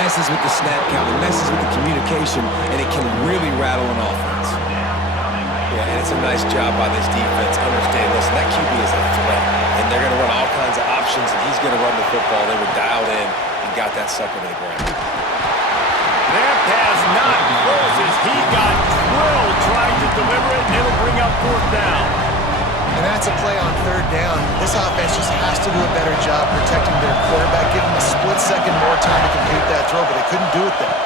messes with the snap count, it messes with the communication, and it can really rattle an offense. Yeah, and it's a nice job by this defense. Understand, listen, that QB is a threat, and they're going to run all kinds of options, and he's going to run the football. They were dialed in and got that sucker to the ground. That pass not close as he got drilled trying to deliver it, and it'll bring up fourth down. And that's a play on third down. This offense just has to do a better job protecting their quarterback, give him a split second more time to complete that throw, but they couldn't do it there.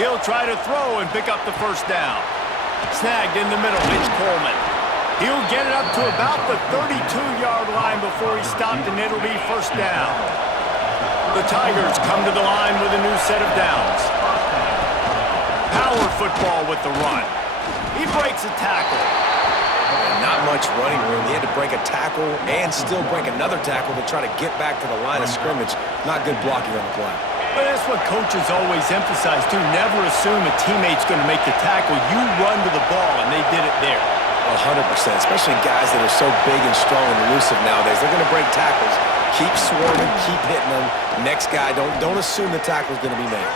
He'll try to throw and pick up the first down. Snagged in the middle, it's Coleman. He'll get it up to about the 32-yard line before he stopped, and it'll be first down. The Tigers come to the line with a new set of downs. Power football with the run. He breaks a tackle. Not much running room. He had to break a tackle and still break another tackle to try to get back to the line of scrimmage. Not good blocking on the play. But that's what coaches always emphasize, too. Never assume a teammate's going to make the tackle. You run to the ball, and they did it there. 100%, especially guys that are so big and strong and elusive nowadays. They're going to break tackles. Keep swarming, keep hitting them. Next guy, don't assume the tackle's going to be made.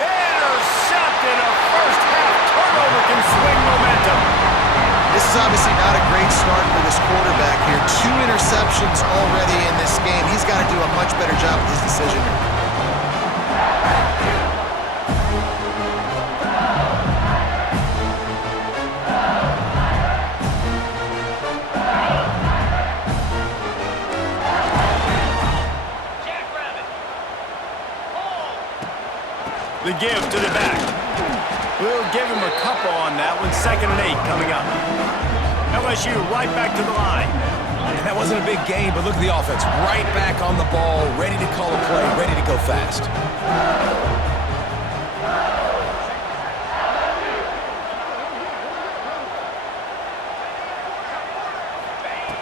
Intercepted. A first-half turnover can swing momentum. This is obviously not a great start for this quarterback here. 2 interceptions already in this game. He's got to do a much better job with his decision. The give to the back. We'll give him a couple on that one. 2nd and 8 coming up. LSU right back to the line. And that wasn't a big game, but look at the offense. Right back on the ball, ready to call a play, ready to go fast.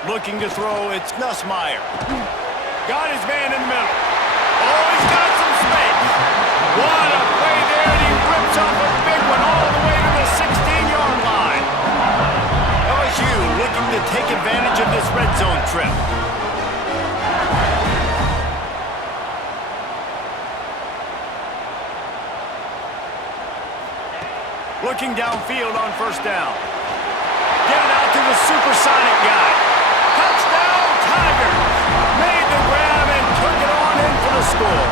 Looking to throw, it's Nussmeier. Got his man in the middle. Oh, he's got some space. What a play there, and he rips off a big one all the way to the 16-yard line. LSU looking to take advantage of this red zone trip. Looking downfield on first down. Get it out to the supersonic guy. Touchdown, Tigers! Made the grab and took it on in for the score.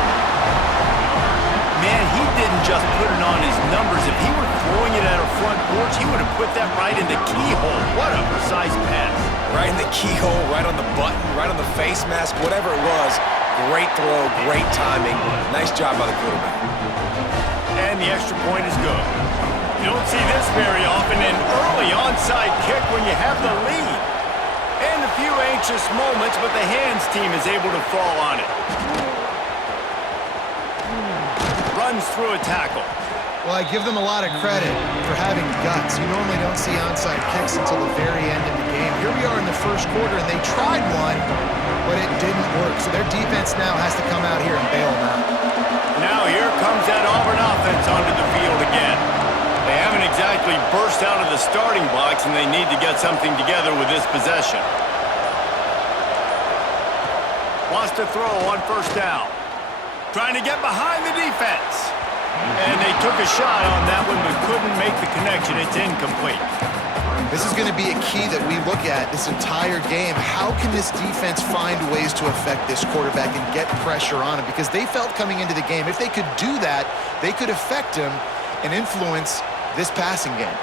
Man, he didn't just put it on his numbers. If he were throwing it at a front porch, he would have put that right in the keyhole. What a precise pass. Right in the keyhole, right on the button, right on the face mask, whatever it was. Great throw, great timing. Nice job by the quarterback. And the extra point is good. You don't see this very often, an early onside kick when you have the lead. And a few anxious moments, but the hands team is able to fall on it. Runs through a tackle. Well, I give them a lot of credit for having guts. You normally don't see onside kicks until the very end of the game. Here we are in the first quarter, and they tried one, but it didn't work. So their defense now has to come out here and bail them out. Now here comes that Auburn offense onto the field again. They haven't exactly burst out of the starting blocks, and they need to get something together with this possession. Wants to throw on first down. Trying to get behind the defense. And they took a shot on that one, but couldn't make the connection. It's incomplete. This is going to be a key that we look at this entire game. How can this defense find ways to affect this quarterback and get pressure on him? Because they felt coming into the game, if they could do that, they could affect him and influence this passing game.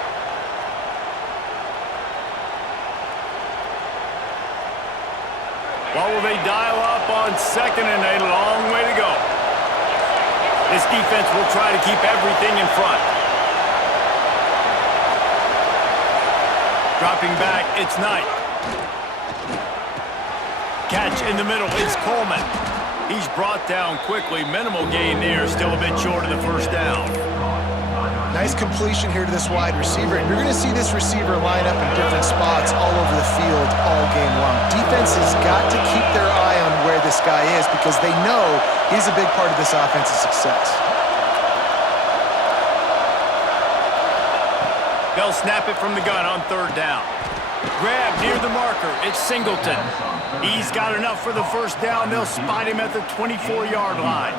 What will they dial up on 2nd and 8? A long way to go. This defense will try to keep everything in front. Dropping back, it's Knight. Catch in the middle, it's Coleman. He's brought down quickly. Minimal gain there, still a bit short of the first down. Nice completion here to this wide receiver. And you're going to see this receiver line up in different spots all over the field all game long. Defense has got to keep their eye on where this guy is because they know he's a big part of this offense's success. They'll snap it from the gun on third down. Grab near the marker. It's Singleton. He's got enough for the first down. They'll spot him at the 24-yard line.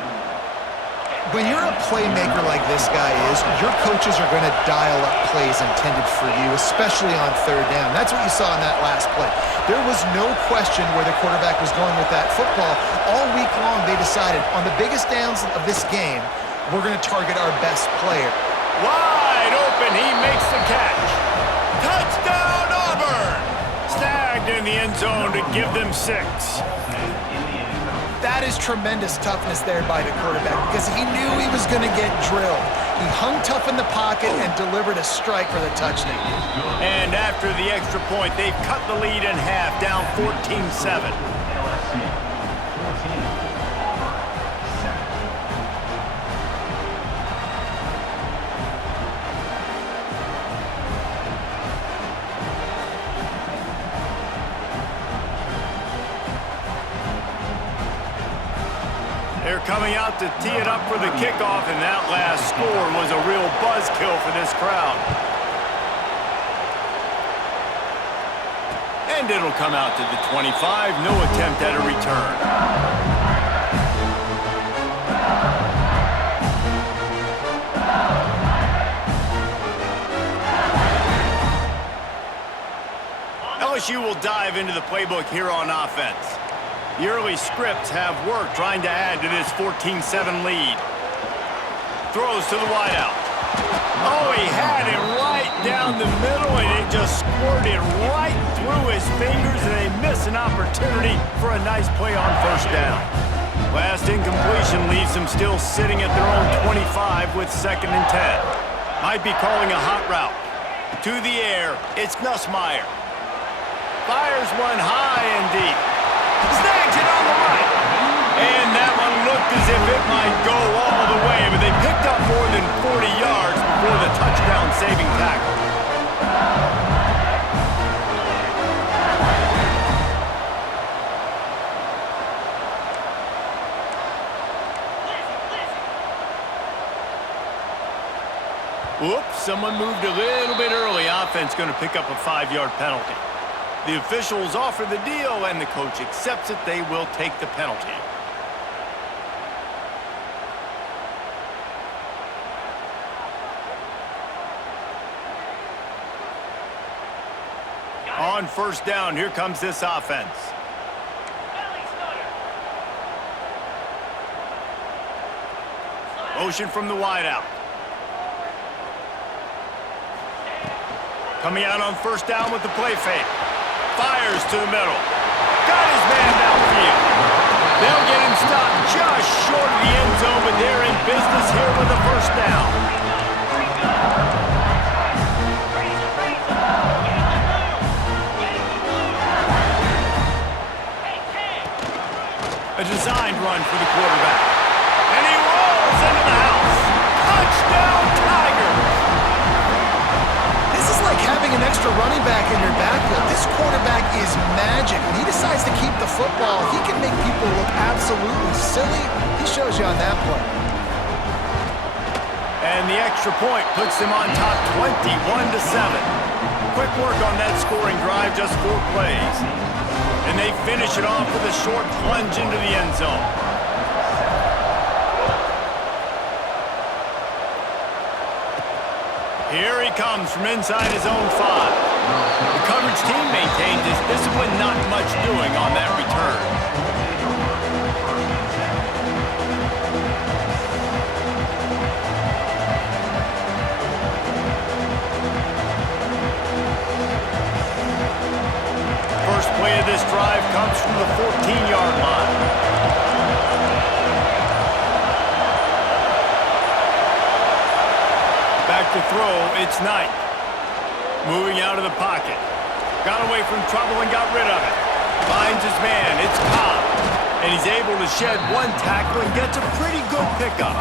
When you're a playmaker like this guy is, your coaches are going to dial up plays intended for you, especially on third down. That's what you saw in that last play. There was no question where the quarterback was going with that football. All week long, they decided on the biggest downs of this game, we're going to target our best player. Wide open, he makes the catch. Touchdown, Auburn! Snagged in the end zone to give them 6. That is tremendous toughness there by the quarterback because he knew he was going to get drilled. He hung tough in the pocket and delivered a strike for the touchdown. And after the extra point, they've cut the lead in half, down 14-7. They're coming out to tee it up for the kickoff, and that last score was a real buzzkill for this crowd. And it'll come out to the 25. No attempt at a return. LSU will dive into the playbook here on offense. The early scripts have worked trying to add to this 14-7 lead. Throws to the wideout. Oh, he had it right down the middle, and it just squirted right through his fingers, and they miss an opportunity for a nice play on first down. Last incompletion leaves them still sitting at their own 25 with 2nd and 10. Might be calling a hot route. To the air, it's Nussmeier. Fires one high and deep. Snags it on the right. And that one looked as if it might go all the way, but they picked up more than 40 yards before the touchdown-saving tackle. Whoops, someone moved a little bit early. Offense going to pick up a 5-yard penalty. The officials offer the deal, and the coach accepts it. They will take the penalty. On first down, here comes this offense. Motion from the wideout. Coming out on first down with the play fake. Fires to the middle. Got his man downfield. They'll get him stopped just short of the end zone, but they're in business here with a first down. A designed run for the quarterback. And he rolls into the house. Touchdown, Tigers! This is like having an extra running back in your backfield. This quarterback is magic. When he decides to keep the football, he can make people look absolutely silly. He shows you on that play. And the extra point puts them on top 21-7. Quick work on that scoring drive, just 4 plays. And they finish it off with a short plunge into the end zone. Here he comes from inside his own 5. The coverage team maintains his discipline, not much doing on that return. First play of this drive comes from the 14-yard line. Back to throw, it's Knight. Moving out of the pocket. Got away from trouble and got rid of it. Finds his man, it's Cobb. And he's able to shed 1 tackle and gets a pretty good pickup.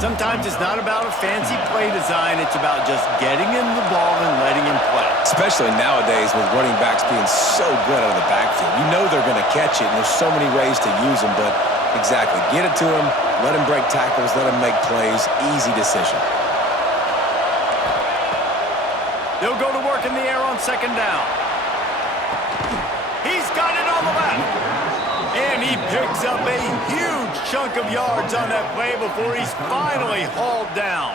Sometimes it's not about a fancy play design, it's about just getting him the ball and letting him play. Especially nowadays with running backs being so good out of the backfield. You know they're going to catch it, and there's so many ways to use them, but exactly, get it to him, let him break tackles, let him make plays, easy decision. They'll go to work in the air on second down. He's got it on the left. And And he picks up a huge chunk of yards on that play before he's finally hauled down.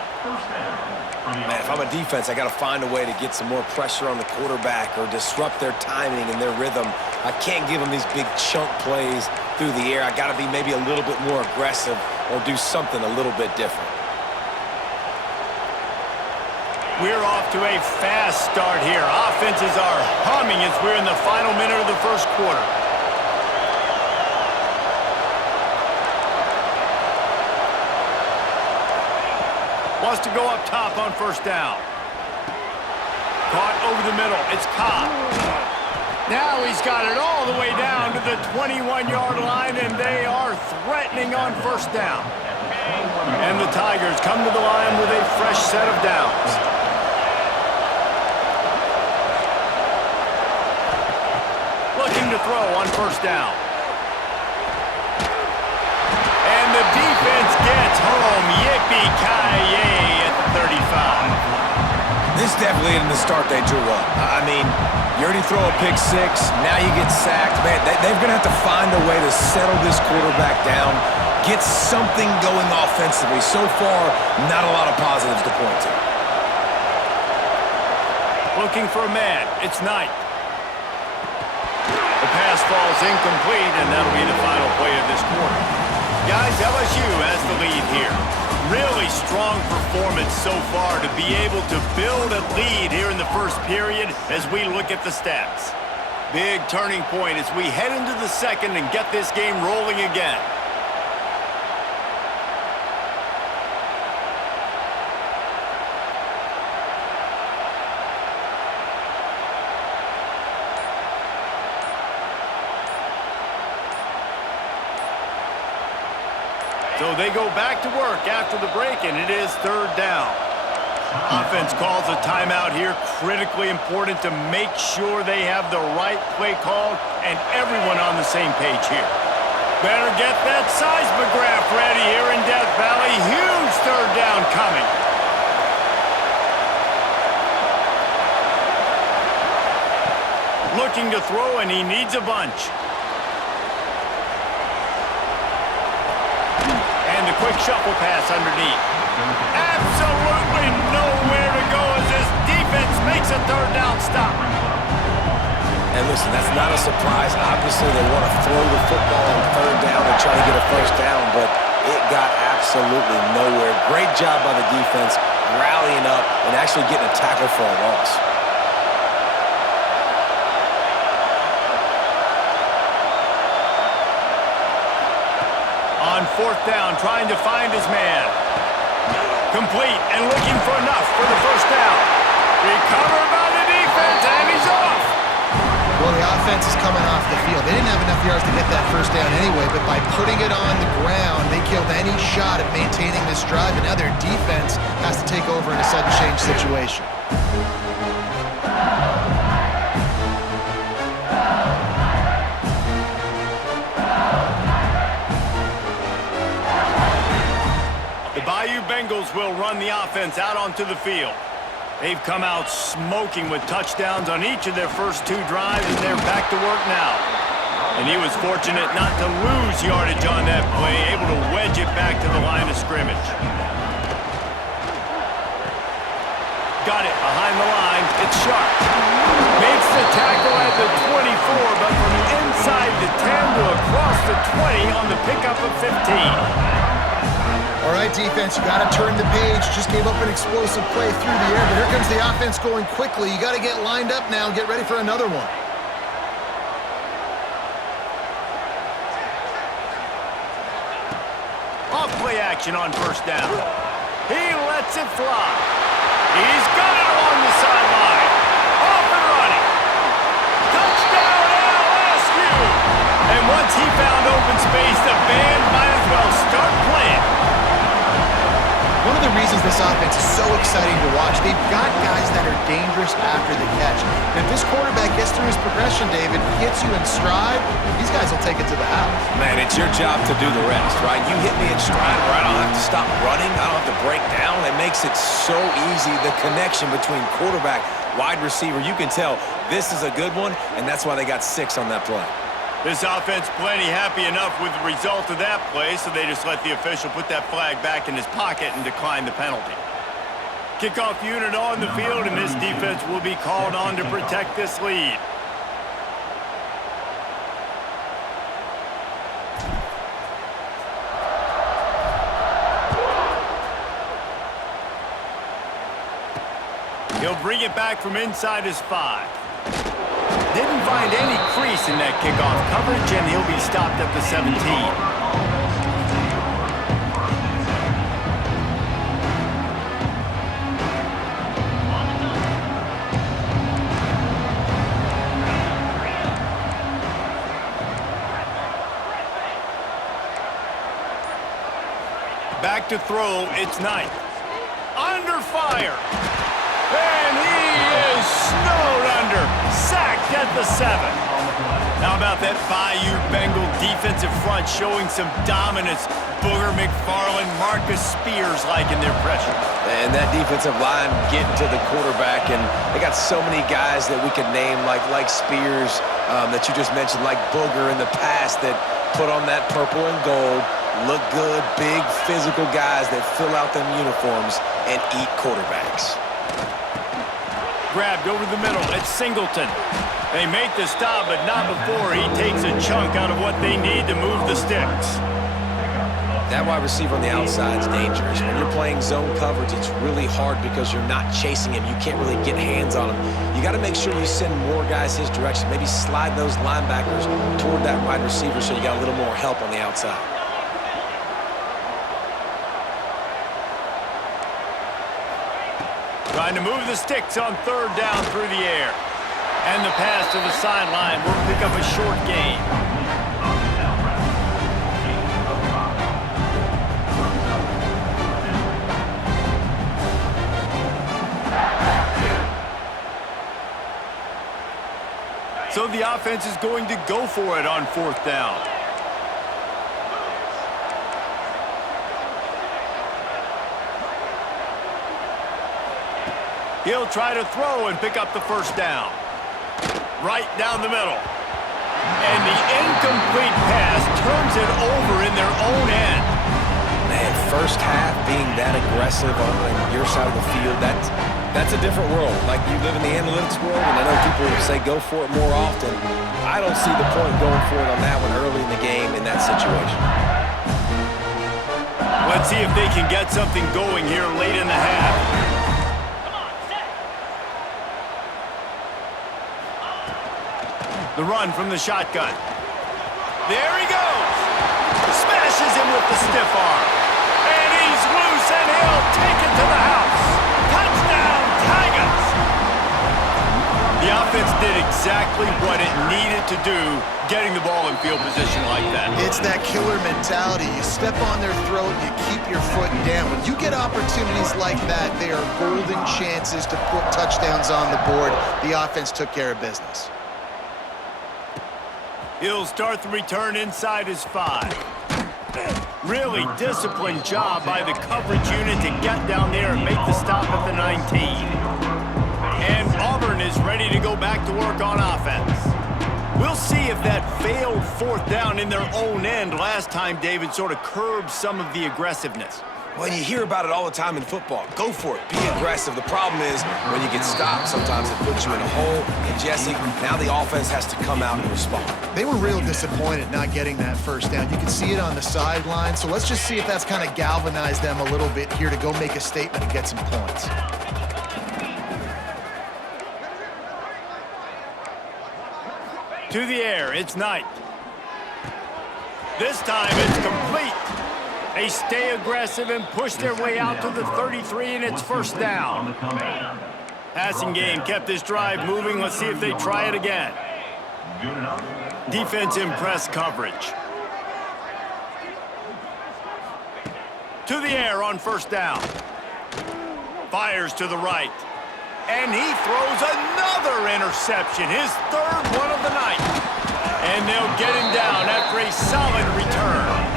Man, if I'm a defense, I got to find a way to get some more pressure on the quarterback or disrupt their timing and their rhythm. I can't give them these big chunk plays through the air. I got to be maybe a little bit more aggressive or do something a little bit different. We're off to a fast start here. Offenses are humming as we're in the final minute of the first quarter. Wants to go up top on first down. Caught over the middle. It's Cobb. Now he's got it all the way down to the 21-yard line, and they are threatening on first down. And the Tigers come to the line with a fresh set of downs. Looking to throw on first down. And the defense gets home. Yippee-ki-yay at the 35. This definitely isn't the start they drew up. I mean, you already throw a pick six, now you get sacked. Man, they're going to have to find a way to settle this quarterback down, get something going offensively. So far, not a lot of positives to point to. Looking for a man. It's Knight. The pass falls incomplete, and that'll be the final play of this quarter. Guys, LSU has the lead here. Really strong performance so far to be able to build a lead here in the first period as we look at the stats. Big turning point as we head into the second and get this game rolling again. So they go back to work after the break, and it is third down. Offense calls a timeout here. Critically important to make sure they have the right play called and everyone on the same page here. Better get that seismograph ready here in Death Valley. Huge third down coming. Looking to throw, and he needs a bunch. And a quick shuffle pass underneath. Absolutely nowhere to go as this defense makes a third down stop. And listen, that's not a surprise. Obviously, they want to throw the football on third down and try to get a first down, but it got absolutely nowhere. Great job by the defense rallying up and actually getting a tackle for a loss. On fourth down, trying to find his man. Complete and looking for enough for the first down. Recovered by the defense, and he's off. Well, the offense is coming off the field. They didn't have enough yards to get that first down anyway, but by putting it on the ground, they killed any shot at maintaining this drive, and now their defense has to take over in a sudden change situation. Bengals will run the offense out onto the field. They've come out smoking with touchdowns on each of their first two drives, and they're back to work now. And he was fortunate not to lose yardage on that play, able to wedge it back to the line of scrimmage. Got it behind the line. It's Sharp. Makes the tackle at the 24, but from inside the 10 to across the 20 on the pickup of 15. All right, defense, you got to turn the page. Just gave up an explosive play through the air, but here comes the offense going quickly. You got to get lined up now and get ready for another one. Off play action on first down. He lets it fly. He's got it along the sideline. Off and running. Touchdown LSU! And once he found open space, the band might as well start playing. One of the reasons this offense is so exciting to watch, they've got guys that are dangerous after the catch. And if this quarterback gets through his progression, David, hits you in stride, these guys will take it to the house. Man, it's your job to do the rest, right? You hit me in stride where I don't have to stop running. I don't have to break down. It makes it so easy. The connection between quarterback, wide receiver, you can tell this is a good one, and that's why they got 6 on that play. This offense plenty happy enough with the result of that play, so they just let the official put that flag back in his pocket and decline the penalty. Kickoff unit on the field, and this defense will be called on to protect this lead. He'll bring it back from inside his 5. Didn't find any crease in that kickoff coverage, and he'll be stopped at the 17. Back to throw, it's Knight. Under fire. And he is snowed under. Sacked at the 7. How about that Bayou Bengal defensive front showing some dominance? Booger McFarland, Marcus Spears-like in their pressure. And that defensive line getting to the quarterback, and they got so many guys that we could name like Spears that you just mentioned, like Booger in the past that put on that purple and gold, look good, big physical guys that fill out them uniforms and eat quarterbacks. Grabbed over the middle, it's Singleton. They make the stop, but not before he takes a chunk out of what they need to move the sticks. That wide receiver on the outside is dangerous. When you're playing zone coverage, it's really hard because you're not chasing him. You can't really get hands on him. You got to make sure you send more guys his direction. Maybe slide those linebackers toward that wide receiver so you got a little more help on the outside. Trying to move the sticks on 3rd down through the air. And the pass to the sideline will pick up a short gain. So the offense is going to go for it on 4th down. He'll try to throw and pick up the 1st down. Right down the middle. And the incomplete pass turns it over in their own end. Man, first half being that aggressive on your side of the field, that's a different world. Like, you live in the analytics world, and I know people say go for it more often. I don't see the point going for it on that one early in the game in that situation. Let's see if they can get something going here late in the half. The run from the shotgun. There he goes. Smashes him with the stiff arm. And he's loose, and he'll take it to the house. Touchdown, Tigers! The offense did exactly what it needed to do, getting the ball in field position like that. It's that killer mentality. You step on their throat, you keep your foot down. When you get opportunities like that, they are golden chances to put touchdowns on the board. The offense took care of business. He'll start the return inside his 5. Really disciplined job by the coverage unit to get down there and make the stop at the 19. And Auburn is ready to go back to work on offense. We'll see if that failed 4th down in their own end last time, David, sort of curbed some of the aggressiveness. Well, you hear about it all the time in football. Go for it. Be aggressive. The problem is when you get stopped, sometimes it puts you in a hole. And, Jesse, now the offense has to come out and respond. They were real disappointed not getting that 1st down. You can see it on the sideline. So let's just see if that's kind of galvanized them a little bit here to go make a statement and get some points. To the air, it's Knight. This time it's complete. They stay aggressive and push their way out to the 33, and it's 1st down. Passing game kept this drive moving. Let's see if they try it again. Defense in press coverage. To the air on 1st down. Fires to the right. And he throws another interception, his 3rd one of the night. And they'll get him down after a solid return.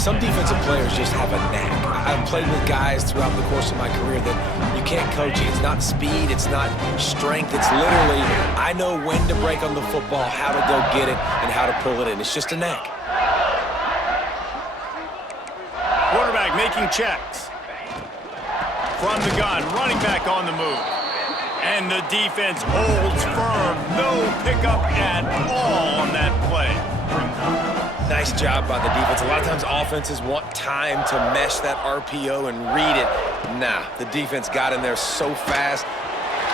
Some defensive players just have a knack. I've played with guys throughout the course of my career that you can't coach it. It's not speed, it's not strength. It's literally, I know when to break on the football, how to go get it, and how to pull it in. It's just a knack. Quarterback making checks. From the gun, running back on the move. And the defense holds firm. No pickup at all on that play. Nice job by the defense. A lot of times offenses want time to mesh that RPO and read it. Nah, the defense got in there so fast.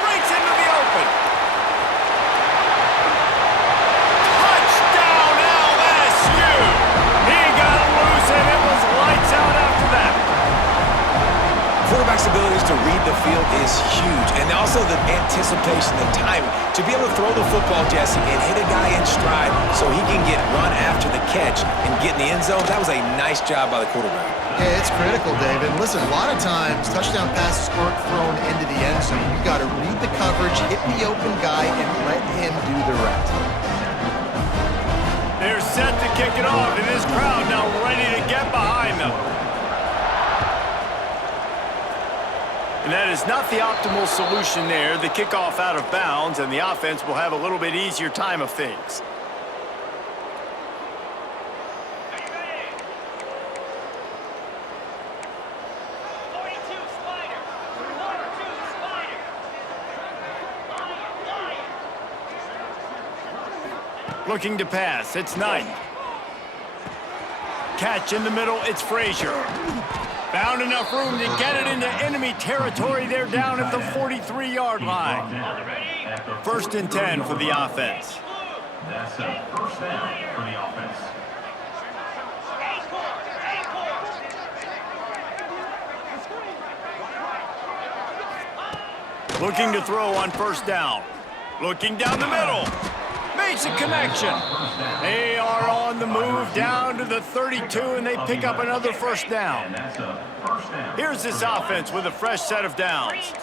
Breaks into the open. Touchdown LSU! He got loose and it was lights out after that. Quarterback's abilities to read the field is huge, and also the anticipation, the timing. To be able to throw the football, Jesse, and hit a guy in stride so he can get run after the catch and get in the end zone, that was a nice job by the quarterback. Yeah, it's critical, David. Listen, a lot of times, touchdown passes aren't thrown into the end zone. You've got to read the coverage, hit the open guy, and let him do the rest. They're set to kick it off, and this crowd now ready to get behind them. And that is not the optimal solution there. The kickoff out of bounds, and the offense will have a little bit easier time of things. Looking to pass, it's Knight. Catch in the middle, it's Frazier. Found enough room to get it into enemy territory. They're down at the 43-yard line. 1st and 10 for the offense. That's a first down for the offense. Looking to throw on 1st down. Looking down the middle. Makes a connection. They are on the move down to the 32, and they pick up another 1st down. Here's this offense with a fresh set of downs.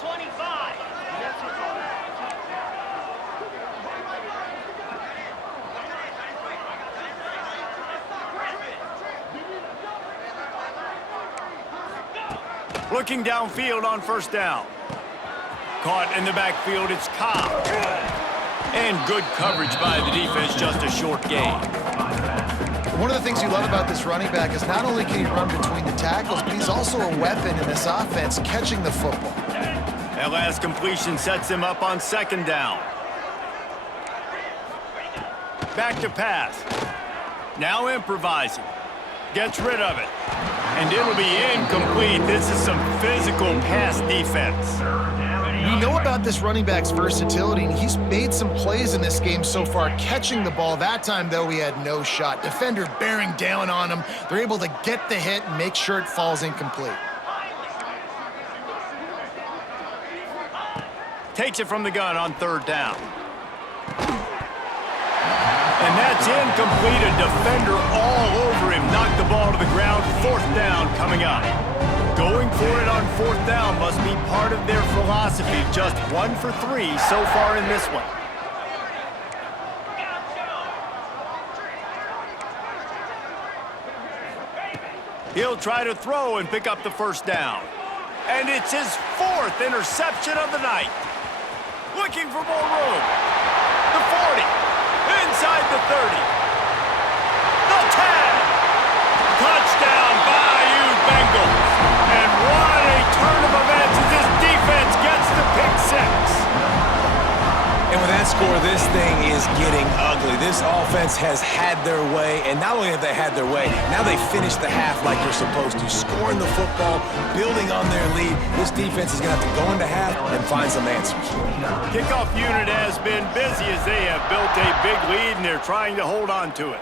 Looking downfield on 1st down. Caught in the backfield, it's Cobb. And good coverage by the defense, just a short gain. One of the things you love about this running back is not only can he run between the tackles, but he's also a weapon in this offense, catching the football. That last completion sets him up on 2nd down. Back to pass. Now improvising. Gets rid of it. And it'll be incomplete. This is some physical pass defense. We know about this running back's versatility, and he's made some plays in this game so far, catching the ball. That time, though, he had no shot. Defender bearing down on him. They're able to get the hit and make sure it falls incomplete. Takes it from the gun on 3rd down. And that's incomplete. A defender all over him. Knocked the ball to the ground. 4th down coming up. Going for it on 4th down must be part of their philosophy. Just 1 for 3 so far in this one. He'll try to throw and pick up the 1st down. And it's his 4th interception of the night. Looking for more room. The 40. Inside the 30. The 10. Touchdown, Bayou Bengals. And what a turn of events as this defense gets the pick 6. And with that score, this thing is getting ugly. This offense has had their way, and not only have they had their way, now they finish the half like they're supposed to, scoring the football, building on their lead. This defense is going to have to go into half and find some answers. Kickoff unit has been busy as they have built a big lead, and they're trying to hold on to it.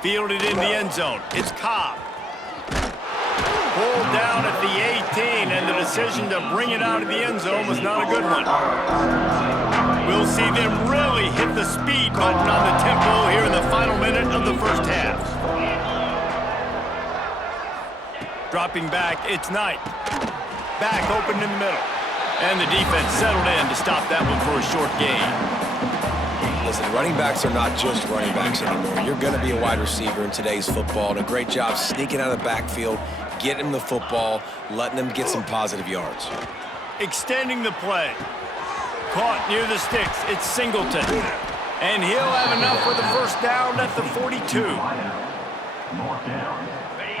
Fielded in the end zone. It's Cobb. Pulled down at the 18, and the decision to bring it out of the end zone was not a good one. We'll see them really hit the speed button on the tempo here in the final minute of the 1st half. Dropping back, it's Knight. Back open in the middle. And the defense settled in to stop that one for a short gain. Listen, running backs are not just running backs anymore. You're going to be a wide receiver in today's football, and a great job sneaking out of the backfield, getting him the football, letting him get some positive yards. Extending the play. Caught near the sticks. It's Singleton. And he'll have enough for the first down at the 42.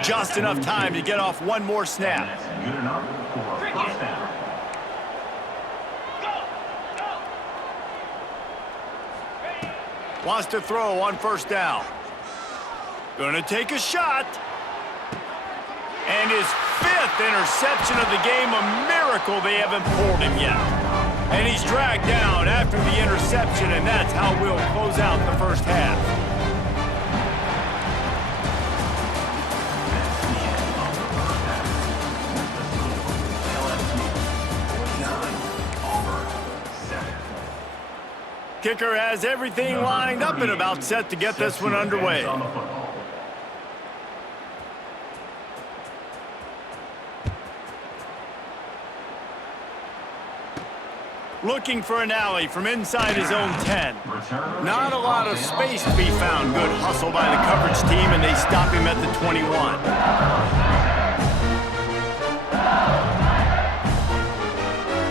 Just enough time to get off one more snap. Good enough for a first down. Wants to throw on first down. Gonna take a shot. And his 5th interception of the game, a miracle they haven't pulled him yet. And he's dragged down after the interception, and that's how we'll close out the first half. Kicker has everything lined up and about set to get this one underway. Looking for an alley from inside his own 10. Not a lot of space to be found. Good hustle by the coverage team, and they stop him at the 21.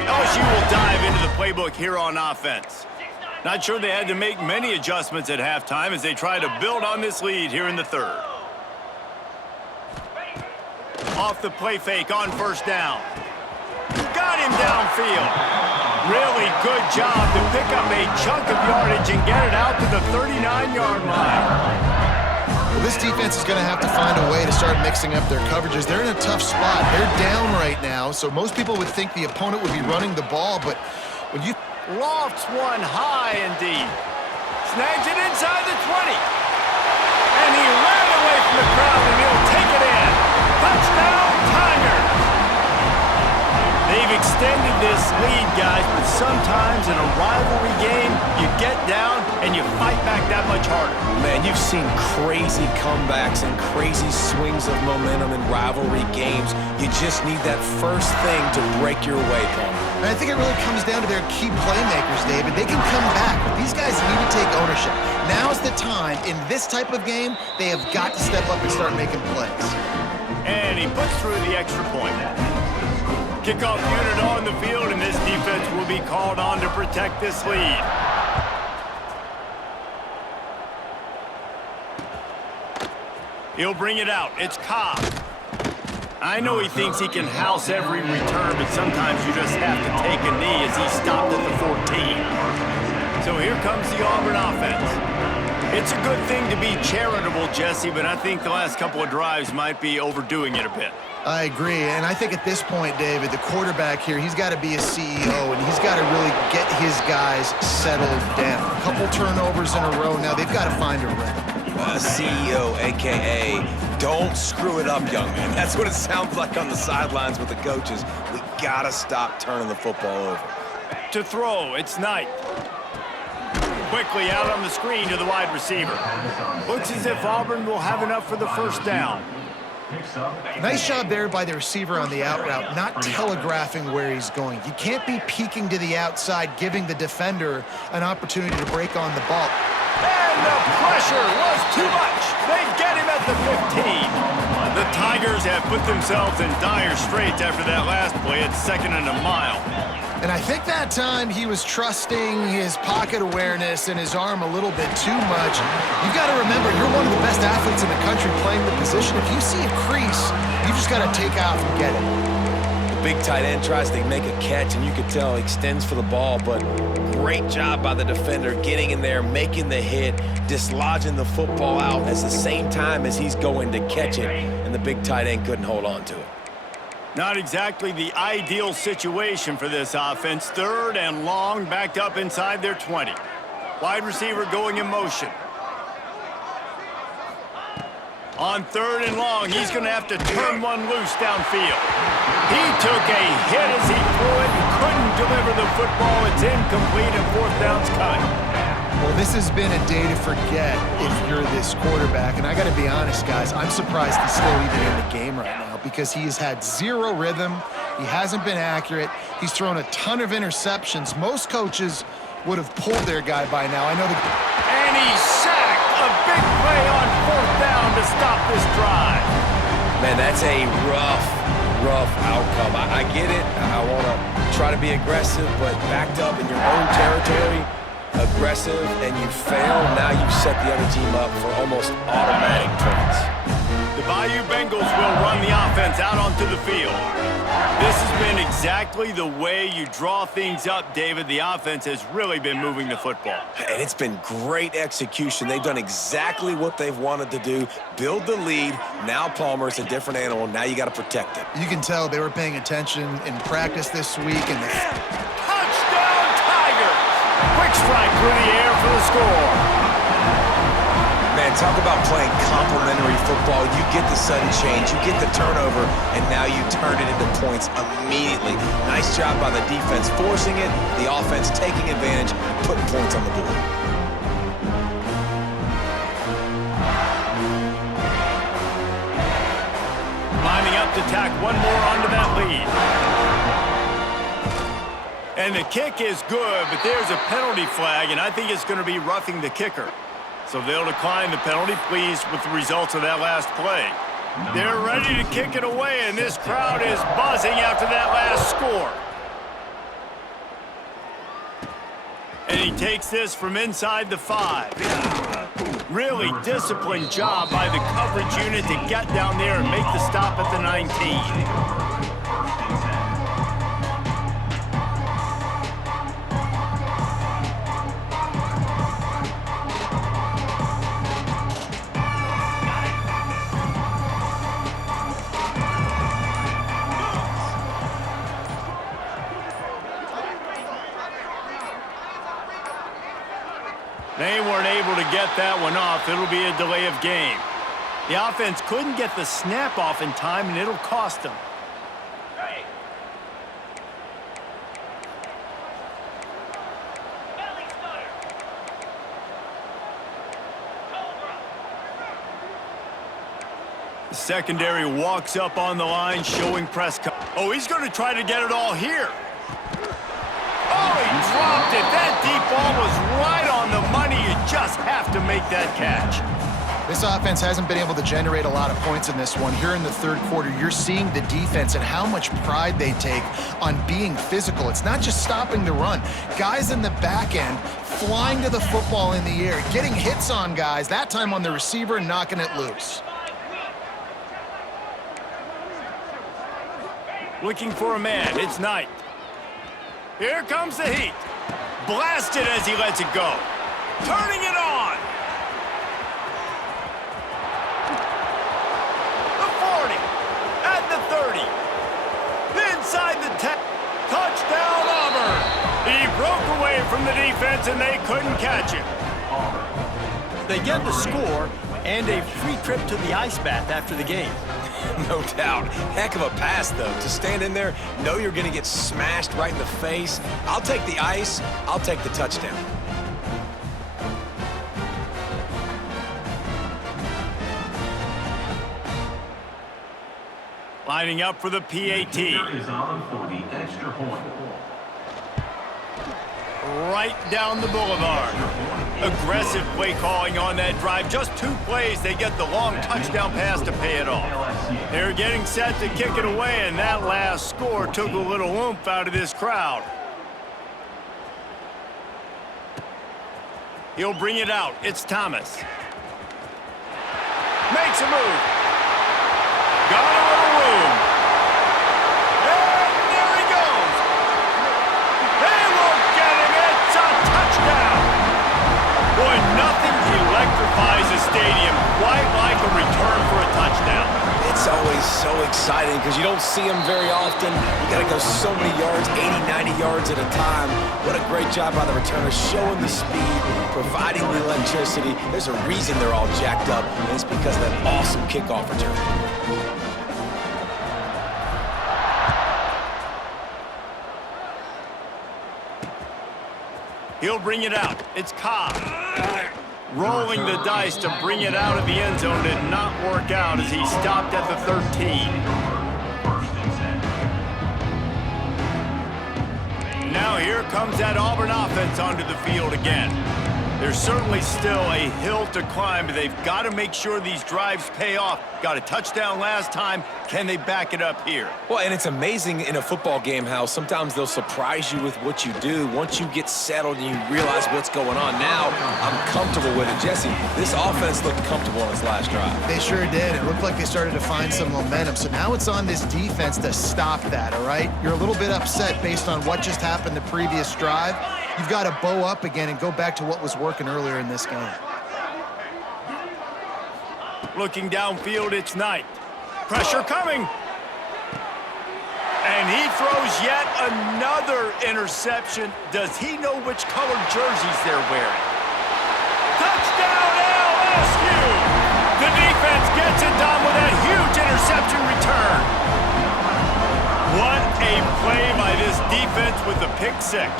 LSU will dive into the playbook here on offense. Not sure they had to make many adjustments at halftime as they try to build on this lead here in the third. Off the play fake on first down. Got him downfield. Really good job to pick up a chunk of yardage and get it out to the 39-yard line. Well, this defense is going to have to find a way to start mixing up their coverages. They're in a tough spot. They're down right now, so most people would think the opponent would be running the ball, but when you... Lofts one high indeed. Snags it inside the 20. And he ran away from the crowd, and he'll take it in. Touchdown, Tigers! They've extended this lead, guys, but sometimes in a rivalry game, you get down and you fight back that much harder. Man, you've seen crazy comebacks and crazy swings of momentum in rivalry games. You just need that first thing to break your way, Palmer. And I think it really comes down to their key playmakers, David. They can come back, but these guys need to take ownership. Now's the time. In this type of game, they have got to step up and start making plays. And he puts through the extra point. Kickoff unit on the field, and this defense will be called on to protect this lead. He'll bring it out. It's Cobb. I know he thinks he can house every return, but sometimes you just have to take a knee as he stopped at the 14. So here comes the Auburn offense. It's a good thing to be charitable, Jesse, but I think the last couple of drives might be overdoing it a bit. I agree, and I think at this point, David, the quarterback here, he's got to be a CEO, and he's got to really get his guys settled down. A couple turnovers in a row now. They've got to find a rhythm. CEO, a.k.a. don't screw it up, young man. That's what it sounds like on the sidelines with the coaches. We got to stop turning the football over. To throw, it's Knight. Quickly out on the screen to the wide receiver. Looks as if Auburn will have enough for the first down. Nice job there by the receiver on the out route, not telegraphing where he's going. You can't be peeking to the outside, giving the defender an opportunity to break on the ball. And the pressure was too much. They get him at the 15. The Tigers have put themselves in dire straits after that last play at 2nd and a mile. And I think that time he was trusting his pocket awareness and his arm a little bit too much. You've got to remember, you're one of the best athletes in the country playing the position. If you see a crease, you just got to take off and get it. The big tight end tries to make a catch, and you could tell he extends for the ball, but great job by the defender getting in there, making the hit, dislodging the football out at the same time as he's going to catch it, and the big tight end couldn't hold on to it. Not exactly the ideal situation for this offense. 3rd and long, backed up inside their 20. Wide receiver going in motion. On 3rd and long, he's going to have to turn one loose downfield. He took a hit as he threw it and couldn't deliver the football. It's incomplete and 4th down's coming. Well, this has been a day to forget if you're this quarterback. And I got to be honest, guys, I'm surprised he's still even in the game right now because he has had zero rhythm. He hasn't been accurate. He's thrown a ton of interceptions. Most coaches would have pulled their guy by now. I know that. And he's sacked. A big play on 4th down to stop this drive. Man, that's a rough outcome. I get it. I want to try to be aggressive, but backed up in your own territory, aggressive, and you fail, now you've set the other team up for almost automatic points. The Bayou Bengals will run the offense out onto the field. This has been exactly the way you draw things up, David. The offense has really been moving the football. And it's been great execution. They've done exactly what they've wanted to do. Build the lead. Now Palmer's a different animal. Now you got to protect it. You can tell they were paying attention in practice this week. And Touchdown, Tigers! Quick strike through the air for the score. Man, talk about playing complementary football. You get the sudden change, you get the turnover, and now you turn it into points immediately. Nice job by the defense forcing it, the offense taking advantage, putting points on the board. Lining up to tack one more onto that lead. And the kick is good, but there's a penalty flag, and I think it's going to be roughing the kicker. So they'll decline the penalty, pleased with the results of that last play. They're ready to kick it away, and this crowd is buzzing after that last score. And he takes this from inside the 5. Really disciplined job by the coverage unit to get down there and make the stop at the 19. They weren't able to get that one off. It'll be a delay of game. The offense couldn't get the snap off in time, and it'll cost them. The secondary walks up on the line, showing press. Oh, he's going to try to get it all here. Oh, he dropped it. That deep ball was right on the money. You just have to make that catch. This offense hasn't been able to generate a lot of points in this one. Here in the third quarter, you're seeing the defense and how much pride they take on being physical. It's not just stopping the run. Guys in the back end flying to the football in the air, getting hits on guys, that time on the receiver, knocking it loose. Looking for a man. It's Knight. Here comes the heat. Blasted as he lets it go. Turning it on. The 40. At the 30. Inside the 10. Touchdown, Auburn. He broke away from the defense and they couldn't catch him. They get the score and a free trip to the ice bath after the game. No doubt. Heck of a pass, though. To stand in there, know you're going to get smashed right in the face. I'll take the ice. I'll take the touchdown. Lining up for the PAT. Is on for the extra point. Right down the boulevard. Aggressive play calling on that drive. Just 2 plays, they get the long touchdown pass to pay it off. They're getting set to kick it away, and that last score took a little oomph out of this crowd. He'll bring it out. It's Thomas. Makes a move. Got a little room. And there he goes. They won't get him. It's a touchdown. Boy, nothing electrifies a stadium quite like a return for a touchdown. It's always so exciting because you don't see them very often. You got to go so many yards, 80, 90 yards at a time. What a great job by the returner, showing the speed, providing the electricity. There's a reason they're all jacked up, and it's because of that awesome kickoff return. He'll bring it out. It's Cobb. Rolling the dice to bring it out of the end zone did not work out as he stopped at the 13. Now here comes that Auburn offense onto the field again. There's certainly still a hill to climb, but they've got to make sure these drives pay off. Got a touchdown last time. Can they back it up here? Well, and it's amazing in a football game how sometimes they'll surprise you with what you do. Once you get settled and you realize what's going on, now I'm comfortable with it. Jesse, this offense looked comfortable on its last drive. They sure did. It looked like they started to find some momentum. So now it's on this defense to stop that, all right? You're a little bit upset based on what just happened the previous drive. You've got to bow up again and go back to what was working earlier in this game. Looking downfield, it's Knight. Pressure coming. And he throws yet another interception. Does he know which colored jerseys they're wearing? Touchdown, LSU! The defense gets it done with that huge interception return. What a play by this defense with the pick six.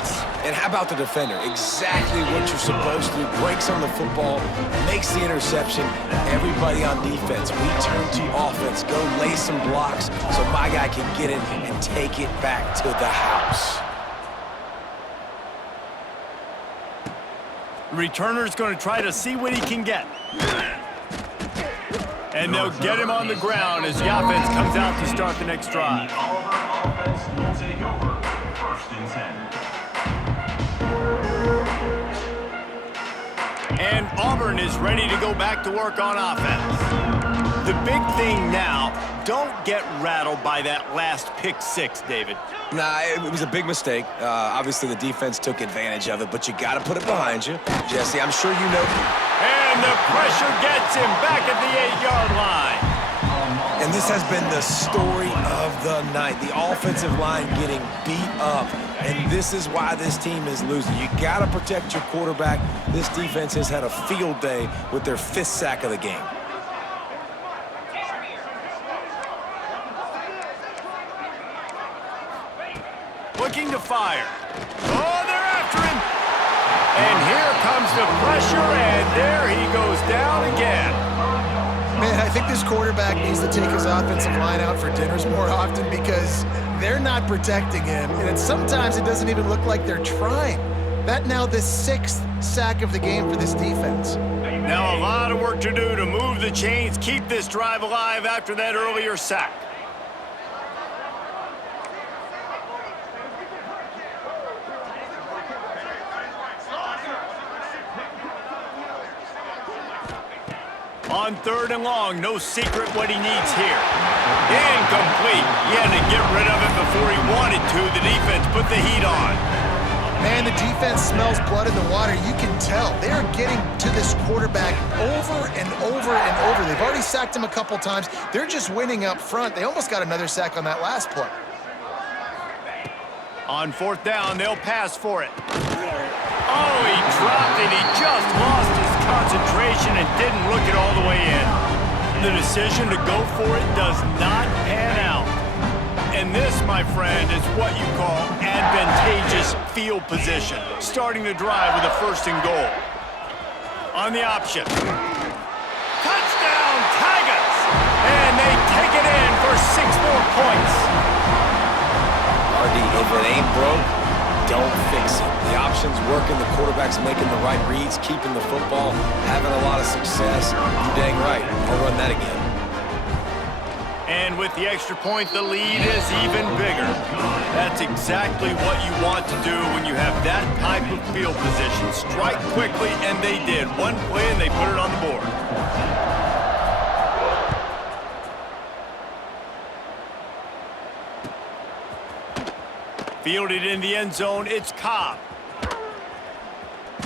And how about the defender? Exactly what you're supposed to. Breaks on the football, makes the interception. Everybody on defense, we turn to offense. Go lay some blocks so my guy can get it and take it back to the house. The returner's going to try to see what he can get. And they'll get him on the ground as the offense comes out to start the next drive. The Auburn offense will take over. 1st and 10. And Auburn is ready to go back to work on offense. The big thing now, don't get rattled by that last pick six, David. Nah, it was a big mistake. Obviously, the defense took advantage of it, but you got to put it behind you. Jesse, I'm sure you know. And the pressure gets him back at the 8-yard line. And this has been the story of the night. The offensive line getting beat up. And this is why this team is losing. You got to protect your quarterback. This defense has had a field day with their 5th sack of the game. Looking to fire. Oh, they're after him. And here comes the pressure, and there he goes down again. Man, I think this quarterback needs to take his offensive line out for dinners more often because they're not protecting him, and sometimes it doesn't even look like they're trying. That now the 6th sack of the game for this defense. Now a lot of work to do to move the chains, keep this drive alive after that earlier sack. On 3rd and long, no secret what he needs here. Incomplete. He had to get rid of it before he wanted to. The defense put the heat on. Man, the defense smells blood in the water. You can tell. They are getting to this quarterback over and over and over. They've already sacked him a couple times. They're just winning up front. They almost got another sack on that last play. On 4th down, they'll pass for it. Oh, he dropped it. He just lost his concentration and didn't look it all the way in. The decision to go for it does not pan out. And this, my friend, is what you call advantageous field position. Starting the drive with a 1st and goal. On the option. Touchdown, Tigers! And they take it in for 6 more points. RD, if it ain't broke, don't fix it. The option's working, the quarterback's making the right reads, keeping the football, having a lot of success. You dang right. I'll run that again. And with the extra point, the lead is even bigger. That's exactly what you want to do when you have that type of field position. Strike quickly, and they did. One play, and they put it on the board. Fielded in the end zone, it's Cobb.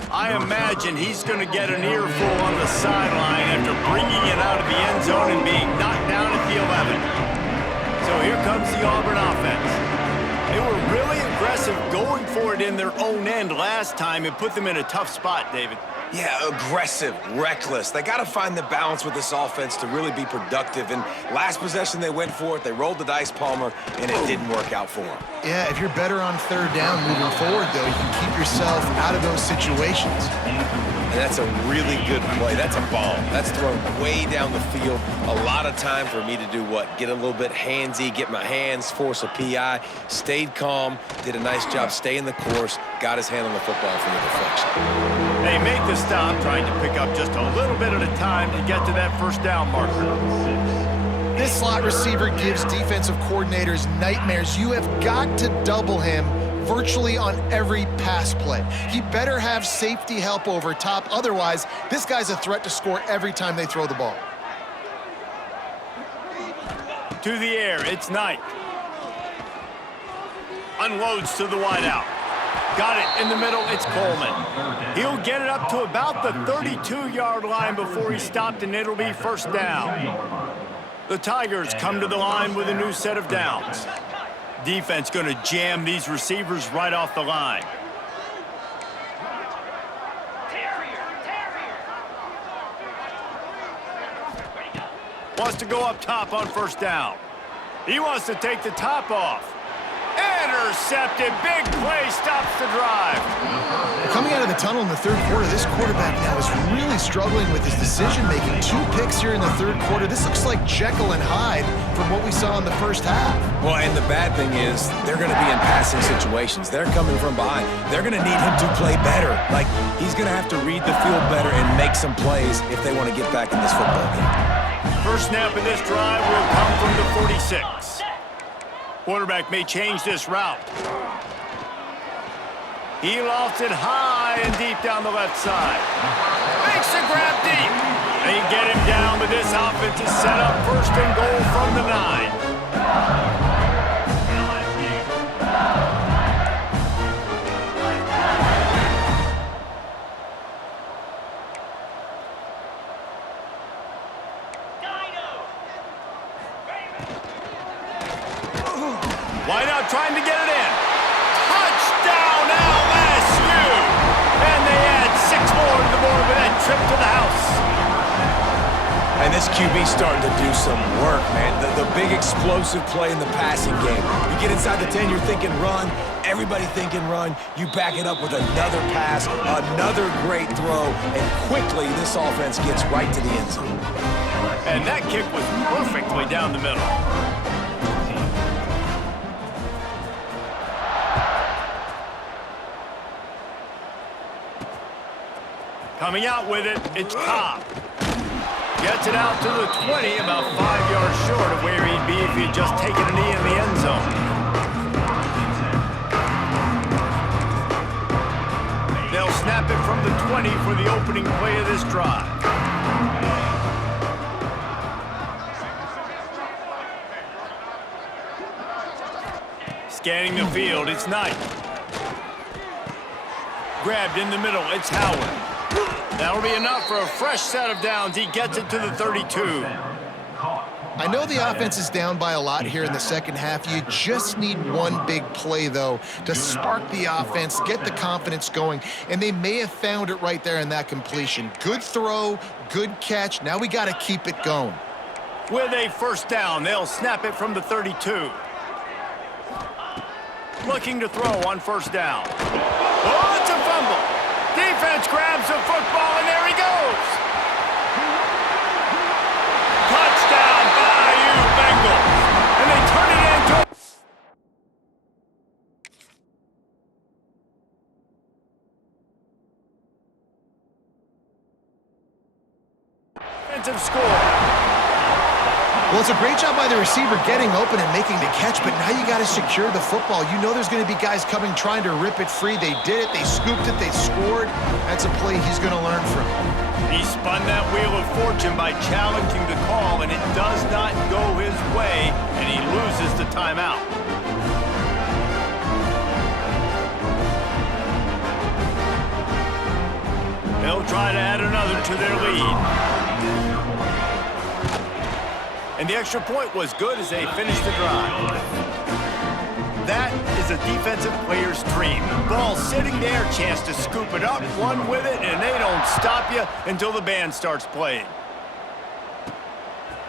I imagine he's going to get an earful on the sideline after bringing it out of the end zone and being knocked down at the 11. So here comes the Auburn offense. They were really aggressive going for it in their own end last time and put them in a tough spot, David. Yeah, aggressive, reckless. They got to find the balance with this offense to really be productive. And last possession, they went for it. They rolled the dice, Palmer, and it didn't work out for them. Yeah, if you're better on 3rd down moving forward, though, you can keep yourself out of those situations. And that's a really good play. That's a bomb. That's thrown way down the field. A lot of time for me to do what? Get a little bit handsy, get my hands, force a PI. Stayed calm, did a nice job staying the course, got his hand on the football for the deflection. They make the stop, trying to pick up just a little bit at a time to get to that first down marker. This slot receiver gives defensive coordinators nightmares. You have got to double him virtually on every pass play. He better have safety help over top. Otherwise, this guy's a threat to score every time they throw the ball. To the air, it's Knight. Unloads to the wideout. Got it in the middle, it's Coleman. He'll get it up to about the 32-yard line before he's stopped, and it'll be first down. The Tigers come to the line with a new set of downs. Defense going to jam these receivers right off the line. Wants to go up top on first down. He wants to take the top off. Intercepted. Big play stops the drive. Coming out of the tunnel in the third quarter, this quarterback now is really struggling with his decision-making. 2 picks here in the third quarter. This looks like Jekyll and Hyde from what we saw in the first half. Well, and the bad thing is they're going to be in passing situations. They're coming from behind. They're going to need him to play better. Like, he's going to have to read the field better and make some plays if they want to get back in this football game. First snap of this drive will come from the 46. Quarterback may change this route. He lofts it high and deep down the left side. Makes a grab deep. They get him down, but this offense is set up first and goal from the 9. Wideout trying to get it in. Touchdown LSU! And they add 6 more to the board with that trip to the house. And this QB's starting to do some work, man. The big explosive play in the passing game. You get inside the 10, you're thinking run. Everybody thinking run. You back it up with another pass, another great throw, and quickly this offense gets right to the end zone. And that kick was perfectly down the middle. Coming out with it, it's Cobb. Gets it out to the 20, about 5 yards short of where he'd be if he'd just taken a knee in the end zone. They'll snap it from the 20 for the opening play of this drive. Scanning the field, it's Knight. Grabbed in the middle, it's Howard. That'll be enough for a fresh set of downs. He gets it to the 32. I know the offense is down by a lot here in the second half. You just need one big play, though, to spark the offense, get the confidence going, and they may have found it right there in that completion. Good throw, good catch. Now we got to keep it going. With a first down, they'll snap it from the 32. Looking to throw on first down. Oh, it's a fumble. Defense grabs the football, and there he goes. Touchdown, Bayou Bengals. And they turn it into offensive score. Well, it's a great job by the receiver getting open and making the catch, but now you got to secure the football. You know there's going to be guys coming trying to rip it free. They did it. They scooped it. They scored. That's a play he's going to learn from. He spun that wheel of fortune by challenging the call, and it does not go his way, and he loses the timeout. They'll try to add another to their lead. And the extra point was good as they finished the drive. That is a defensive player's dream. Ball sitting there, chance to scoop it up, run with it, and they don't stop you until the band starts playing.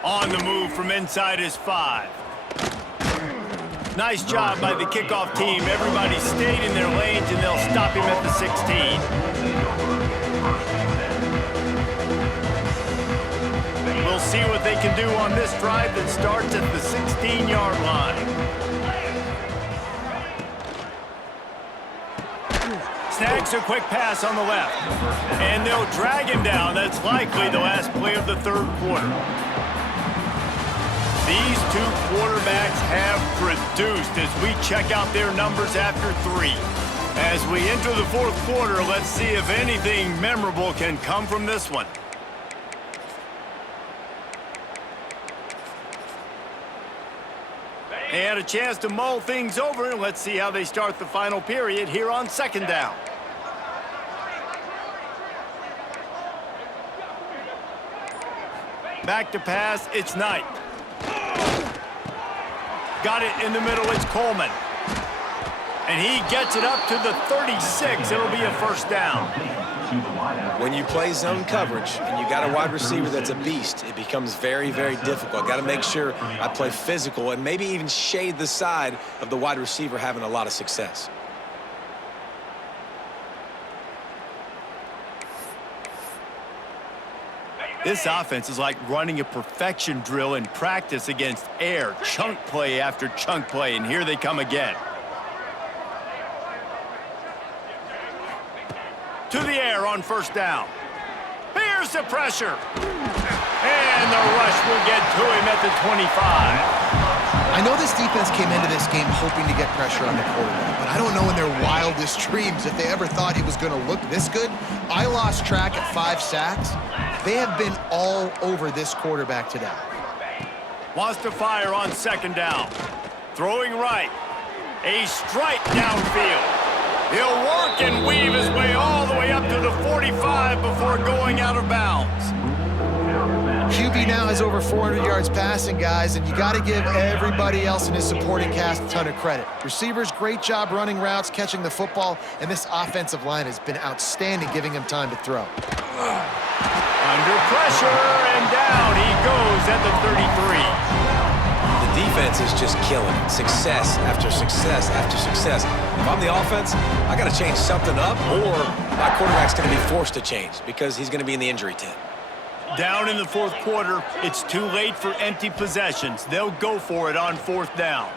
On the move from inside his 5. Nice job by the kickoff team. Everybody stayed in their lanes, and they'll stop him at the 16. see what they can do on this drive that starts at the 16-yard line. Snags a quick pass on the left. And they'll drag him down. That's likely the last play of the third quarter. These two quarterbacks have produced as we check out their numbers after 3. As we enter the fourth quarter, let's see if anything memorable can come from this one. They had a chance to mull things over, and let's see how they start the final period here on second down. Back to pass, it's Knight. Got it in the middle, it's Coleman. And he gets it up to the 36. It'll be a first down. When you play zone coverage and you got a wide receiver that's a beast, it becomes very, very difficult. Got to make sure I play physical and maybe even shade the side of the wide receiver having a lot of success. This offense is like running a perfection drill in practice against air, chunk play after chunk play, and here they come again. To the air on first down. Here's the pressure. And the rush will get to him at the 25. I know this defense came into this game hoping to get pressure on the quarterback, but I don't know in their wildest dreams if they ever thought he was going to look this good. I lost track at 5 sacks. They have been all over this quarterback today. Wants to fire on second down. Throwing right. A strike downfield. He'll work and weave his way all the way up to the 45 before going out of bounds. QB now has over 400 yards passing, guys, and you got to give everybody else in his supporting cast a ton of credit. Receivers, great job running routes, catching the football, and this offensive line has been outstanding, giving him time to throw. Under pressure, and down he goes at the 33. The defense is just killing it. Success after success after success. If I'm the offense, I got to change something up, or my quarterback's going to be forced to change because he's going to be in the injury tent. Down in the fourth quarter, it's too late for empty possessions. They'll go for it on fourth down.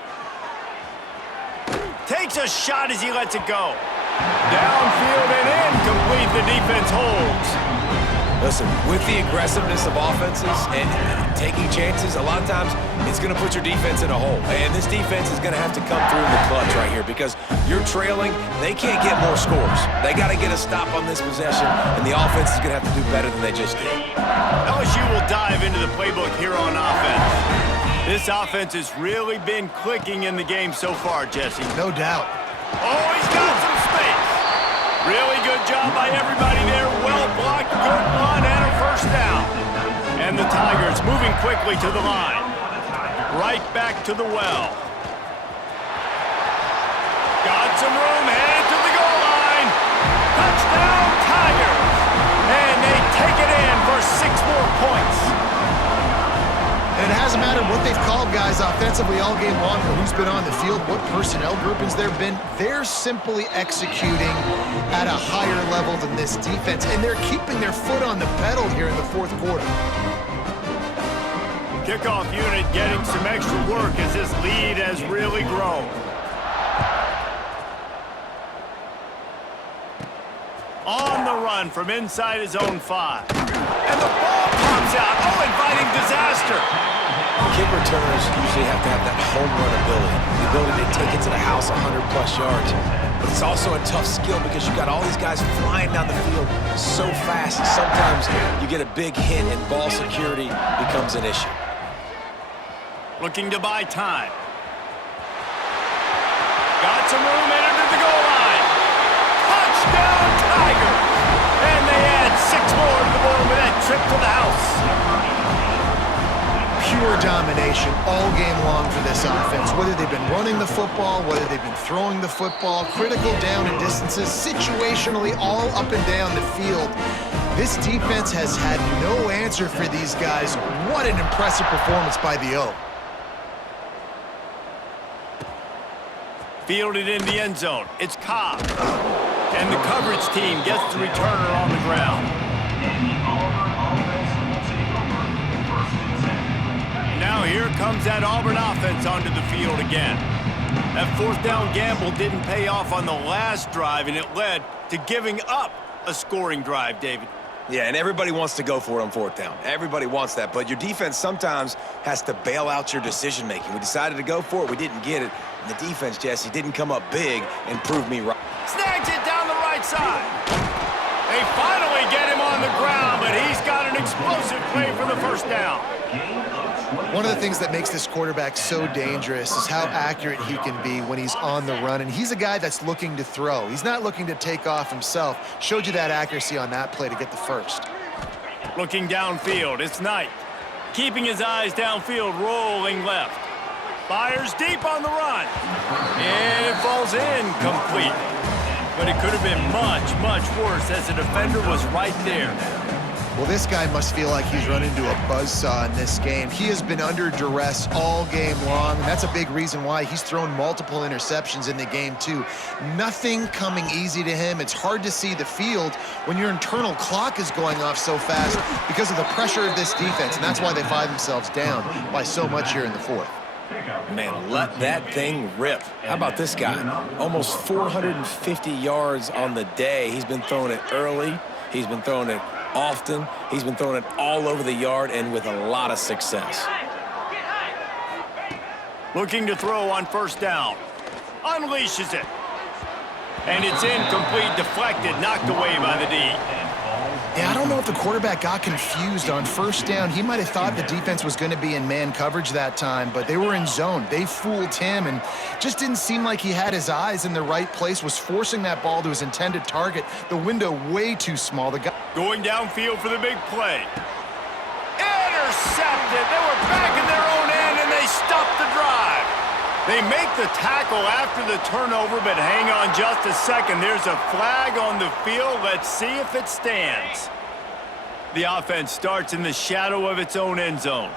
Takes a shot as he lets it go. Downfield and incomplete. The defense holds. Listen, with the aggressiveness of offenses and taking chances, a lot of times it's going to put your defense in a hole. And this defense is going to have to come through in the clutch right here because you're trailing. They can't get more scores. They got to get a stop on this possession, and the offense is going to have to do better than they just did. LSU will dive into the playbook here on offense. This offense has really been clicking in the game so far, Jesse. No doubt. Oh, he's got some space. Really good job by everybody there. Well blocked, good run, and a first down. And the Tigers moving quickly to the line. Right back to the well. Got some room, headed to the goal line. Touchdown, Tigers. And they take it in for 6 more points. And it hasn't mattered what they've called, guys, offensively all game long, or who's been on the field, what personnel groupings there have been. They're simply executing at a higher level than this defense, and they're keeping their foot on the pedal here in the fourth quarter. Kickoff unit getting some extra work as this lead has really grown. On the run from inside his own 5. And the ball pops out. Oh, inviting disaster. Kick returners usually have to have that home run ability, the ability to take it to the house 100-plus yards. But it's also a tough skill because you've got all these guys flying down the field so fast. Sometimes you get a big hit and ball security becomes an issue. Looking to buy time. Got some room, entered to the goal line. Touchdown, Tigers! And they add 6 more to the board with that trip to the house. Pure domination all game long for this offense. Whether they've been running the football, whether they've been throwing the football, critical down and distances, situationally all up and down the field. This defense has had no answer for these guys. What an impressive performance by the O. Fielded in the end zone. It's Cobb. And the coverage team gets the returner on the ground. comes that Auburn offense onto the field again. That fourth down gamble didn't pay off on the last drive, and it led to giving up a scoring drive, David. Yeah, and everybody wants to go for it on fourth down. Everybody wants that, but your defense sometimes has to bail out your decision-making. We decided to go for it. We didn't get it. And the defense, Jesse, didn't come up big and prove me right. Snags it down the right side. They finally get him on the ground, but he's got an explosive play for the first down. One of the things that makes this quarterback so dangerous is how accurate he can be when he's on the run. And he's a guy that's looking to throw. He's not looking to take off himself. Showed you that accuracy on that play to get the first. Looking downfield, it's Knight. Keeping his eyes downfield, rolling left. Fires deep on the run. And it falls incomplete. But it could have been much, much worse as the defender was right there. Well, this guy must feel like he's run into a buzzsaw in this game. He has been under duress all game long, and that's a big reason why he's thrown multiple interceptions in the game, too. Nothing coming easy to him. It's hard to see the field when your internal clock is going off so fast because of the pressure of this defense, and that's why they find themselves down by so much here in the fourth. Man, let that thing rip. How about this guy? Almost 450 yards on the day. He's been throwing it early. He's been throwing it often. He's been throwing it all over the yard and with a lot of success. Looking to throw on first down. Unleashes it. And it's incomplete, deflected, knocked away by the D. Yeah, I don't know if the quarterback got confused on first down. He might have thought the defense was going to be in man coverage that time, but they were in zone. They fooled him and just didn't seem like he had his eyes in the right place, was forcing that ball to his intended target. The window way too small. The guy going downfield for the big play. Intercepted. They were back in their own end, and they stopped the drive. They make the tackle after the turnover, but hang on just a second. There's a flag on the field. Let's see if it stands. The offense starts in the shadow of its own end zone.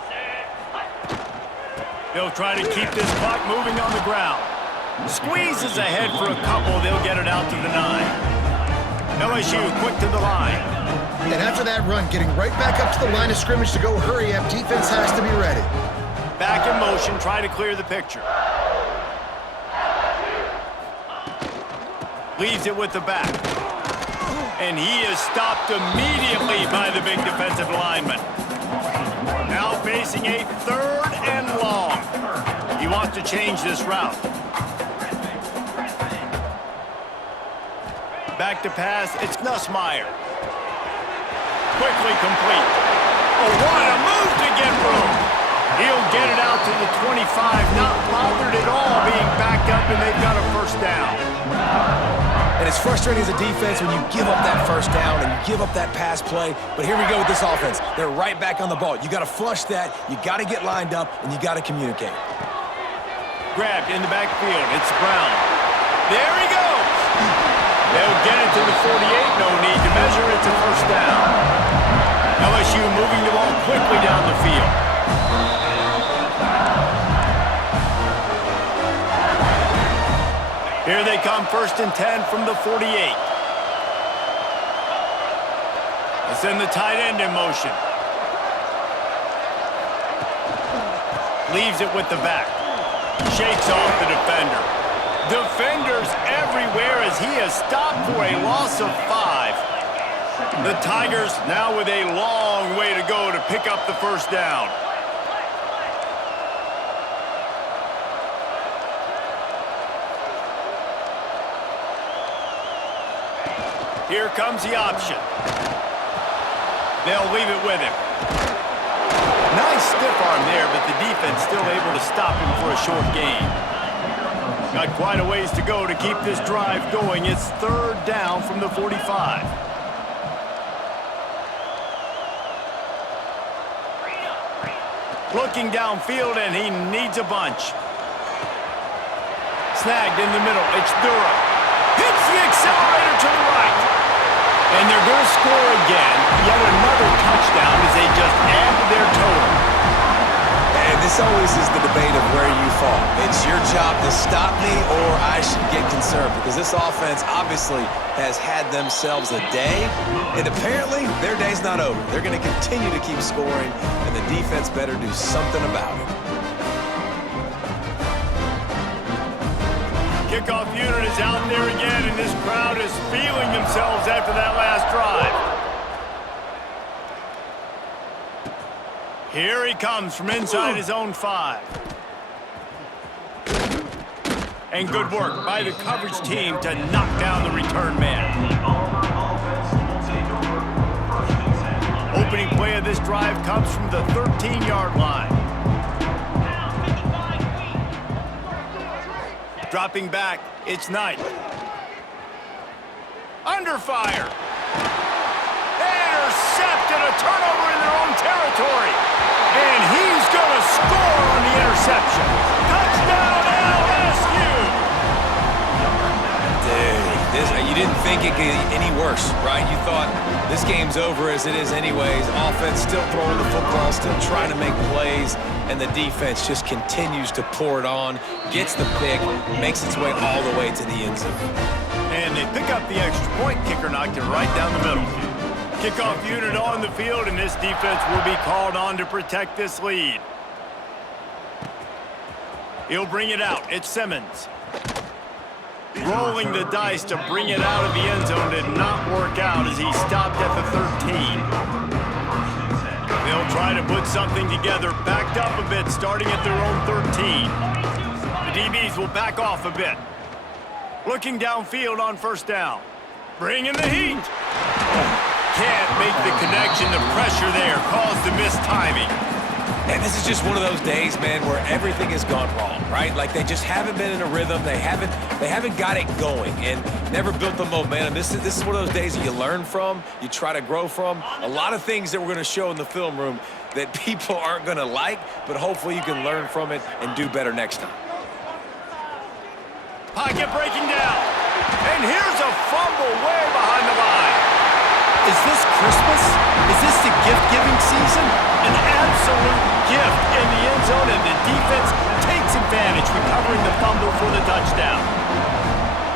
They'll try to keep this clock moving on the ground. Squeezes ahead for a couple. They'll get it out to the 9. LSU quick to the line. And after that run, getting right back up to the line of scrimmage to go hurry up, defense has to be ready. Back in motion, try to clear the picture. Leaves it with the back. And he is stopped immediately by the big defensive lineman. Now facing a 3rd and long. He wants to change this route. Back to pass, it's Nussmeier. Quickly complete. Oh, what a move to get room. He'll get it out to the 25, not bothered at all being backed up, and they've got a first down. And it's frustrating as a defense when you give up that first down and you give up that pass play. But here we go with this offense. They're right back on the ball. You got to flush that. You got to get lined up, and you got to communicate. Grabbed in the backfield. It's Brown. There he goes. They'll get it to the 48. No need to measure. It's a first down. LSU moving the ball quickly down the field. Here they come, 1st and 10 from the 48. Let's send the tight end in motion. Leaves it with the back. Shakes off the defender. Defenders everywhere as he is stopped for a loss of 5. The Tigers now with a long way to go to pick up the first down. Here comes the option. They'll leave it with him. Nice stiff arm there, but the defense still able to stop him for a short gain. Got quite a ways to go to keep this drive going. It's 3rd down from the 45. Looking downfield, and he needs a bunch. Snagged in the middle. It's Durham. Hits the accelerator to the right. And they're going to score again. Yet another touchdown as they just add to their total. And this always is the debate of where you fall. It's your job to stop me or I should get conservative, because this offense obviously has had themselves a day, and apparently their day's not over. They're going to continue to keep scoring, and the defense better do something about it. Kickoff unit is out there again, and this crowd is feeling themselves after that last drive. Here he comes from inside his own 5. And good work by the coverage team to knock down the return man. Opening play of this drive comes from the 13-yard line. Dropping back, it's Knight. Under fire. Intercepted, a turnover in their own territory. And he's going to score on the interception. Touchdown, LSU! You didn't think it could get any worse, right? You thought this game's over as it is anyways. Offense still throwing the football, still trying to make plays, and the defense just continues to pour it on, gets the pick, makes its way all the way to the end zone. And they pick up the extra point. Kicker knocked it right down the middle. Kickoff unit on the field, and this defense will be called on to protect this lead. He'll bring it out. It's Simmons. Rolling the dice to bring it out of the end zone did not work out as he stopped at the 13. They'll try to put something together, backed up a bit, starting at their own 13. The DBs will back off a bit. Looking downfield on first down. Bringing the heat. Can't make the connection. The pressure there caused the missed timing. And this is just one of those days, man, where everything has gone wrong, right? Like they just haven't been in a rhythm. They haven't got it going and never built the momentum. This is one of those days that you learn from, you try to grow from. A lot of things that we're going to show in the film room that people aren't going to like, but hopefully you can learn from it and do better next time. Pocket breaking down. And here's a fumble way behind the line. Is this Christmas? Is this the gift-giving season? An absolute gift in the end zone, and the defense takes advantage, recovering the fumble for the touchdown.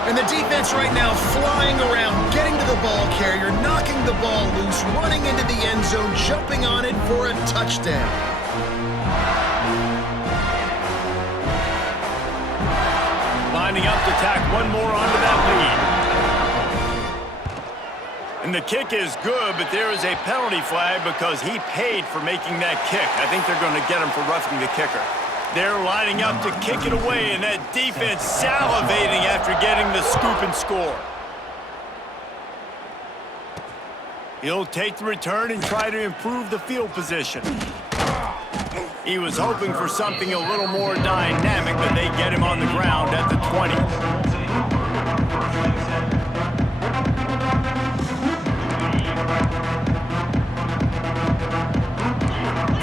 And the defense right now flying around, getting to the ball carrier, knocking the ball loose, running into the end zone, jumping on it for a touchdown. Lining up to tack one more onto that lead. And the kick is good, but there is a penalty flag because he paid for making that kick. I think they're going to get him for roughing the kicker. They're lining up to kick it away, and that defense salivating after getting the scoop and score. He'll take the return and try to improve the field position. He was hoping for something a little more dynamic, but they get him on the ground at the 20.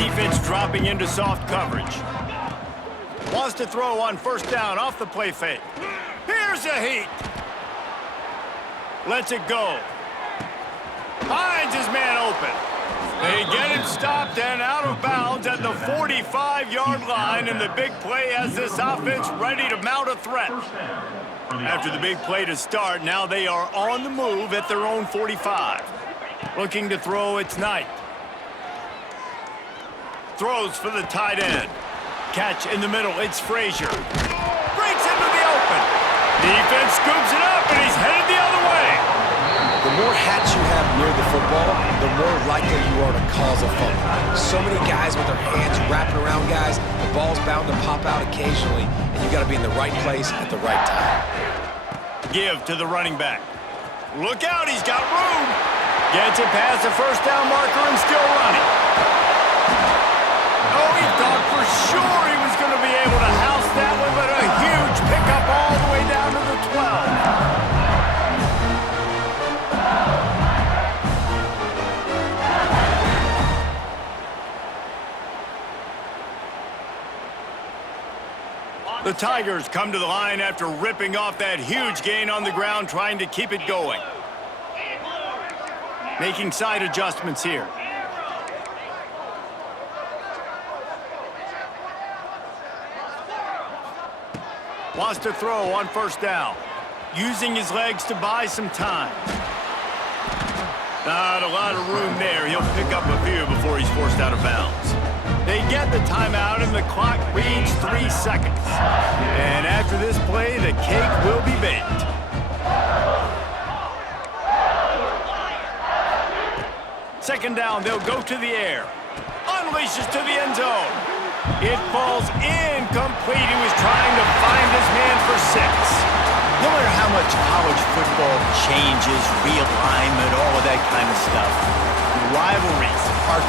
Defense dropping into soft coverage. Wants to throw on first down off the play fake. Here's a heat. Lets it go. Finds his man open. They get him stopped and out of bounds at the 45-yard line, and the big play has this offense ready to mount a threat. After the big play to start, now they are on the move at their own 45. Looking to throw, it's Knight. Throws for the tight end. Catch in the middle, it's Frazier. Breaks into the open. Defense scoops it up, and he's headed the other way. The more hats you have near the football, the more likely you are to cause a fumble. So many guys with their hands wrapping around guys, the ball's bound to pop out occasionally, and you got to be in the right place at the right time. Give to the running back. Look out, he's got room. Gets it past the first down marker and still running. Oh, he thought for sure he was going to be able to house that one, but a huge pickup all the way down to the 12. The Tigers come to the line after ripping off that huge gain on the ground, trying to keep it going. Making side adjustments here. Wants to throw on first down. Using his legs to buy some time. Not a lot of room there. He'll pick up a few before he's forced out of bounds. They get the timeout, and the clock reads 3 seconds. And after this play, the cake will be baked. Second down, they'll go to the air. Unleashes to the end zone. It falls incomplete. He was trying to find his man for 6. No matter how much college football changes, realignment, all of that kind of stuff, rivalries are